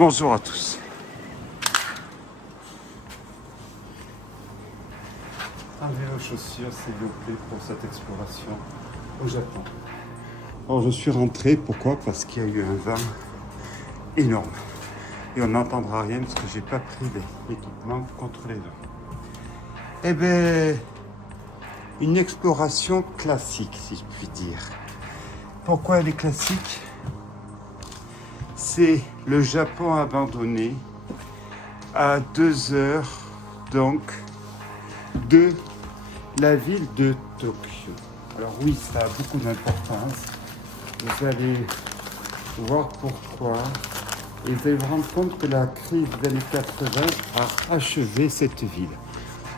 Bonjour à tous. Un vélo chaussures, s'il vous plaît, pour cette exploration au Japon. Alors je suis rentré, pourquoi? Parce qu'il y a eu un vent énorme. Et on n'entendra rien parce que j'ai pas pris l'équipement contre les vents. Eh bien, une exploration classique, si je puis dire. Pourquoi elle est classique? C'est le Japon abandonné à 2 heures donc de la ville de Tokyo. Alors oui, ça a beaucoup d'importance. Vous allez voir pourquoi. Et vous allez vous rendre compte que la crise des années 80 a achevé cette ville.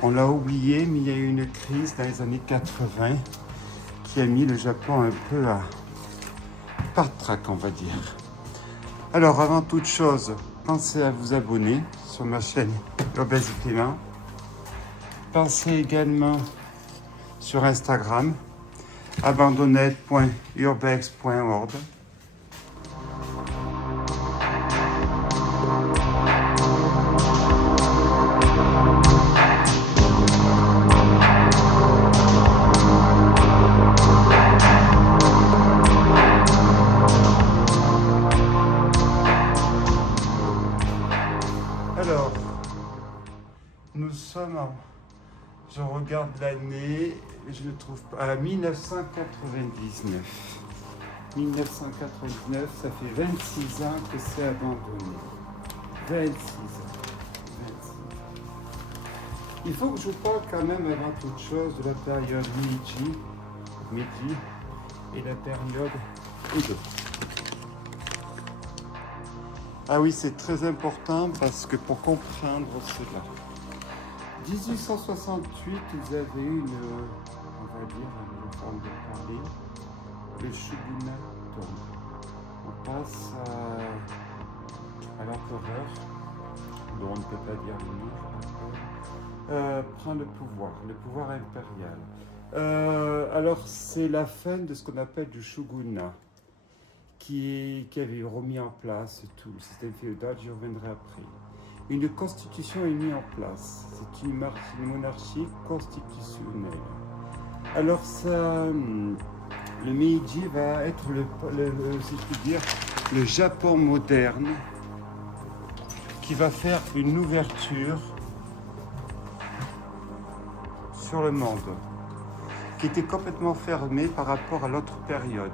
On l'a oublié, mais il y a eu une crise dans les années 80 qui a mis le Japon un peu à patraque, on va dire. Alors, avant toute chose, pensez à vous abonner sur ma chaîne Urbex Clément. Pensez également sur Instagram, abandonnette.urbex.org. Alors, nous sommes en... Je regarde l'année, je ne trouve pas... À 1999. 1999, ça fait 26 ans que c'est abandonné. 26 ans. 26 ans. Il faut que je vous parle quand même avant toute chose de la période Meiji et la période Edo. Ah oui, c'est très important parce que pour comprendre cela. 1868, ils avaient une, on va dire, une forme de parler, le shogunat tombe. On passe à l'empereur, dont on ne peut pas dire le nom, prend le pouvoir impérial. Alors c'est la fin de ce qu'on appelle du shogunat. Qui avait remis en place tout le système féodal, j'y reviendrai après. Une constitution est mise en place, c'est une monarchie constitutionnelle. Alors ça, le Meiji va être si je puis dire, le Japon moderne qui va faire une ouverture sur le monde, qui était complètement fermé par rapport à l'autre période.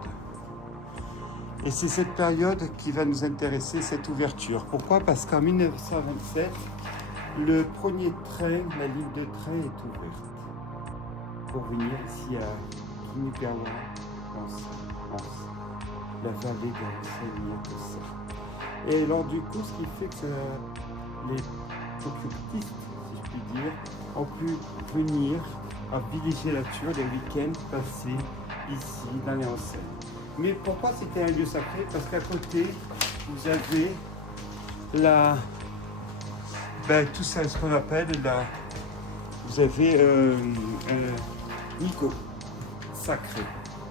Et c'est cette période qui va nous intéresser, cette ouverture. Pourquoi? Parce qu'en 1927, le premier train, la ligne de train est ouverte pour venir ici à Kinugawa, la vallée de Seine-Yakusa. Et alors du coup, ce qui fait que les tokyoptistes, si je puis dire, ont pu venir en villégiature les week-ends passés ici dans les enseignes. Mais pourquoi c'était un lieu sacré? Parce qu'à côté, vous avez tout ça, ce qu'on appelle vous avez un Nikko sacré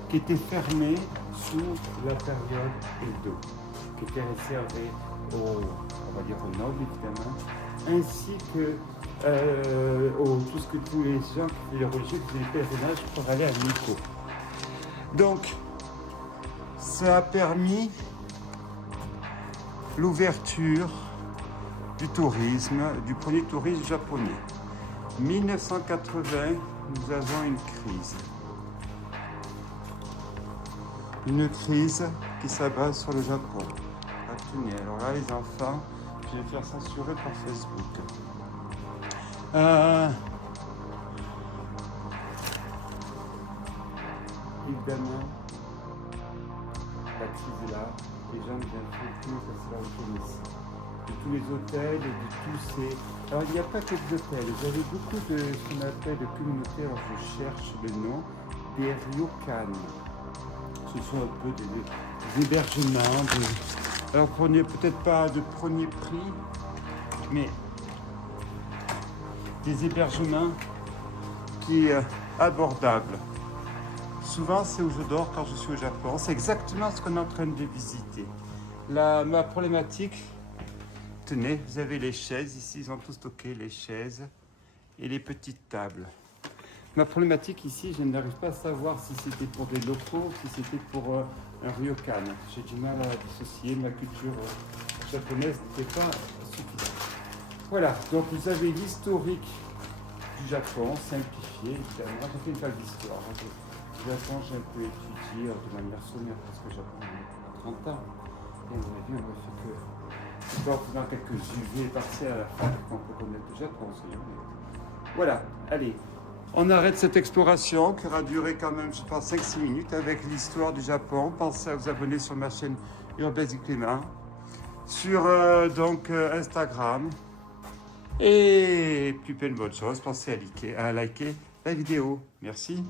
qui était fermé sous la période Edo, qui était réservé on va dire aux nobles évidemment, ainsi que tous les gens qui faisaient les religieux, qui faisaient les pèlerinages pour aller à Nikko. Donc, ça a permis l'ouverture du tourisme, du premier tourisme japonais. 1980, nous avons une crise. Une crise qui s'abat sur le Japon. Tenez, alors là, les enfants, je vais faire censurer par Facebook. Évidemment, la crise est là, les gens viennent plus facilement reconnaissent. De tous les hôtels, de tous ces... Alors il n'y a pas que des hôtels, vous avez beaucoup de ce qu'on appelle de communautés, alors je cherche le nom, des ryokan. Ce sont un peu des hébergements, alors peut-être pas de premier prix, mais des hébergements qui abordables. Souvent, c'est où je dors quand je suis au Japon. C'est exactement ce qu'on est en train de visiter. Ma problématique, tenez, vous avez les chaises. Ici, ils ont tout stocké, les chaises et les petites tables. Ma problématique ici, je n'arrive pas à savoir si c'était pour des locaux, si c'était pour un ryokan. J'ai du mal à dissocier, ma culture japonaise n'était pas suffisante. Voilà, donc vous avez l'historique du Japon, simplifié évidemment. J'ai fait une page d'histoire. Le Japon, j'ai un peu étudié de manière sommaire parce que le Japon, on a 30 ans. Et on a vu, on a fait que c'est en faisant quelques UV partiels à la fin qu'on peut connaître le Japon. Voilà, allez. On arrête cette exploration qui aura duré quand même, je pense, 5-6 minutes avec l'histoire du Japon. Pensez à vous abonner sur ma chaîne Urbex du Clément, sur Instagram. Et plus plein de bonnes choses, pensez à liker la vidéo. Merci.